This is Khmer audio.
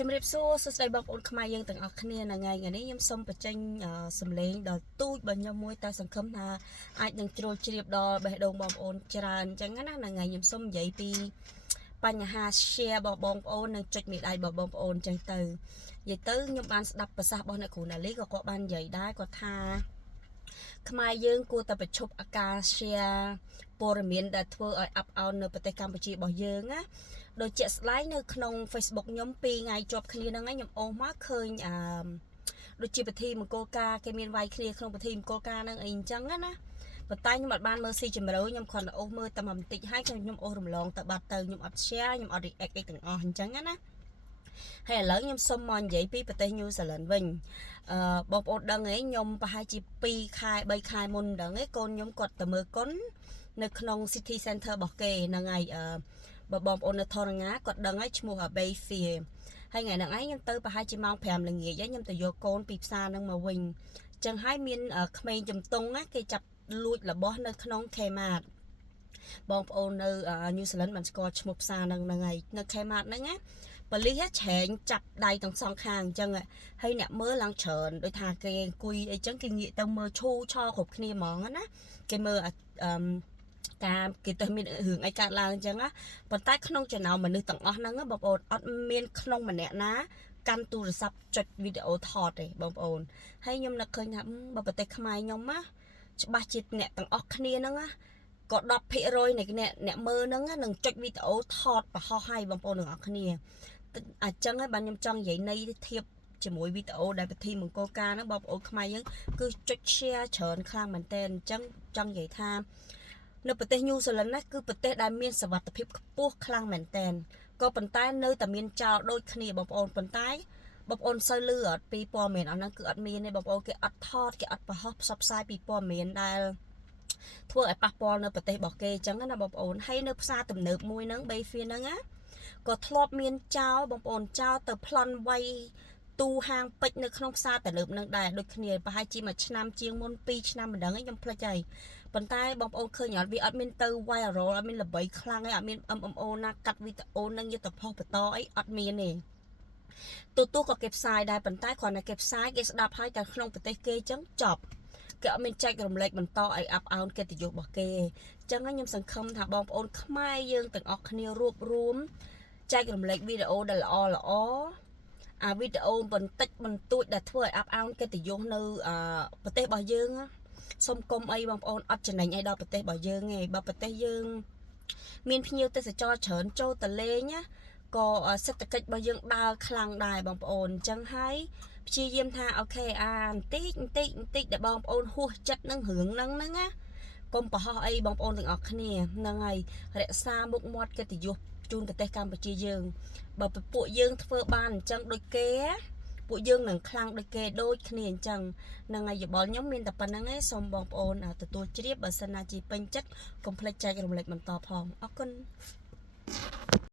ជំរាបសួរសួស្តីបងប្អូនខ្មែរយើងទាំងអស់គ្នាថ្ងៃនេះខ្ញុំសូមបញ្ចេញសម្លេងដល់ទូចរបស់ខ្ញុំមួយតែសង្ឃឹមថាអាចនឹងជ្រុលជ្រាបដល់បេះដូងបងប្អូនច្រើនអញ្ចឹងណាថ្ងៃខ្ញុំសូមនិយាយពីបញ្ហា share របស់បងប្អូននិងចុចមេដៃរបស់បងប្អូនអញ្ចឹងទៅនិយាយទៅខ្ញុំបានស្ដាប់ប្រសាសន៍របស់អ្នកគ្រូណាលីក៏គាត់បាននិយាយដែរគាត់ថាខ្មែរយើងគួរតែប្រឈប់អាការ share ព័ត៌មានដែលធ្វើឲ្យអាប់អោននៅប្រទេសកម្ពុជារបស់យើងណាដូចជាស្លាយនៅក្នុង Facebook ខ្ញុំ2ថ្ងៃជាប់គ្នាហ្នឹងឯងខ្ញុំអូសមកឃើញដូចជាពិធីមង្គលការគេមានវាយគ្នាក្នុងពិធីមង្គលការហ្នឹងអីអញ្ចឹងណាប៉ុន្តែខ្ញុំអត់បានមើលស៊ីជម្រៅខ្ញុំគ្រាន់តែអូសមើលតែបន្តិចហើយខ្ញុំអូសរំលងទៅបាត់ទៅខ្ញុំអត់ share ខ្ញុំអត់ react អីទាំងអស់អញ្ចឹងណាហើយឥឡូវខ្ញុំសុំមកនិយាយពីប្រទេស New Zealand វិញបងប្អូនដឹងទេខ្ញុំប្រហែលជា2ខែ3ខែមុនដឹងទេកូនខ្ញុំគាត់ទៅមើលកុននៅក្នុង City Center របស់គេហ្នឹងហើយបើបងប្អូននៅថរងាគាត់ដឹងហើយឈ្មោះ Bayfair ហើយថ្ងៃហ្នឹងឯងខ្ញុំទៅប្រហែលជាម៉ោង5ល្ងាចហើយខ្ញុំទៅយកកូនពីផ្សារហ្នឹងមកវិញអញ្ចឹងហើយមានក្មេងជំទង់ណាគេចាប់លួចរបស់នៅក្នុង Kmart បងប្អូននៅ New Zealand បានស្គាល់ឈ្មោះផ្សារហ្នឹងហើយនៅ Kmart ហ្នឹងណាប៉ូលីសឆែងចាប់ដៃទាំងសងខាងអញ្ចឹងហើយអ្នកមើលឡើងច្រើនដោយថាគេអង្គុយអីចឹងគេងាកទៅមើលឈូឆគ្រប់គ្នាហ្មងណាគេមើលតាមគេទៅមានរឿងអីកើតឡើងអញ្ចឹងណាប៉ុន្តែក្នុងចំណោមមនុស្សទាំងអស់ហ្នឹងបងប្អូនអត់មានក្នុងម្នាក់ណាកាន់ទូរស័ព្ទចុចវីដេអូថតទេបងប្អូនហើយខ្ញុំនឹកឃើញថាបើប្រទេសខ្មែរខ្ញុំណាច្បាស់ជាអ្នកទាំងអស់គ្នាហ្នឹងណាក៏10%នៃអ្នកមើលហ្នឹងនឹងចុចវីដេអូថតបង្ហោះឲ្យបងប្អូនទាំងអស់គ្នាអញ្ចឹងហើយបានខ្ញុំចង់និយាយន័យធៀបជាមួយវីដេអូដែលពិធីមង្គលការហ្នឹងបងប្អូនខ្មែរយើងគឺចុច share ច្រើនខ្លាំងមែនតើអញ្ចឹងចង់និយាយថានៅប្រទេស New Zealand ណាគឺប្រទេសដែលមានសុវត្ថិភាពខ្ពស់ខ្លាំងមែនតើក៏ប៉ុន្តែនៅតែមានចោលដូចគ្នាបងប្អូនប៉ុន្តែបងប្អូនសូវលឺអត់ពីព័ត៌មានអស់ហ្នឹងគឺអត់មានទេបងប្អូនគេអត់ថតគេអត់បង្ហោះផ្សព្វផ្សាយពីព័ត៌មានដែលធ្វើឲ្យប៉ះពាល់នៅប្រទេសរបស់គេអញ្ចឹងណាបងប្អូនហើយនៅផ្សារទំនើបមួយហ្នឹង Bayfair ហ្នឹងណាក៏ធ្លាប់មានចោលបងប្អូនចោលទៅប្លន់វាយទូហាងពេជ្រនៅក្នុងផ្សារទំនើបនឹងដែរដូចគ្នាប្រហែលជាមួយឆ្នាំជាងមុន2ឆ្នាំម្ដងខ្ញុំភ្លេចហើយប៉ុន្តែបងប្អូនឃើញអត់វាអត់មានទៅ viral អត់មានល្បីខ្លាំងទេអត់មាន MMO ណាកាត់វីដេអូនឹងយកទៅផុសបន្តអីអត់មានទេទូក៏គេផ្សាយដែរប៉ុន្តែគ្រាន់តែគេផ្សាយគេស្ដាប់ហើយតែក្នុងប្រទេសគេអញ្ចឹងចប់គេអត់មានចែករំលែកបន្តឲ្យអាប់អោនកិត្តិយសរបស់គេអញ្ចឹងខ្ញុំសង្ឃឹមថាបងប្អូនខ្មែរយើងទាំងអស់គ្នារួបរวมចែករំលែកវីដេអូដែលល្អវីដេអូបន្តិចបន្តួចដែលធ្វើឲ្យអាប់អោនកិត្តិយសនៅប្រទេសរបស់យើងសូមកុំអីបងប្អូនអត់ចំណេញអីដល់ប្រទេសរបស់យើងទេបើប្រទេសយើងមានភ្ញៀវទេសចរច្រើនចូលទៅលេងណាក៏សេដ្ឋកិច្ចរបស់យើងដើរខ្លាំងដែរបងប្អូនអញ្ចឹងហើយព្យាយាមថាអូខេបន្តិចដែលបងប្អូនហួសចិត្តនឹងរឿងហ្នឹងណាកុំបង្ហោះអីបងប្អូនទាំងអស់គ្នាហ្នឹងហើយរក្សាមុខមាត់កិត្តិយសជូនប្រទេសកម្ពុជាយើងបើពួកយើងធ្វើបានអញ្ចឹងដូចគេពួកយើងនឹងខ្លាំងដូចគេដូចគ្នាអញ្ចឹងហ្នឹងហើយយោបល់ខ្ញុំមានតែប៉ុណ្្នឹងឯងសូមបងប្អូនទទួលជ្រាបបើសិនណាជាពេញចិត្តកុំភ្លេចចែករំលែកបន្តផងអរគុណ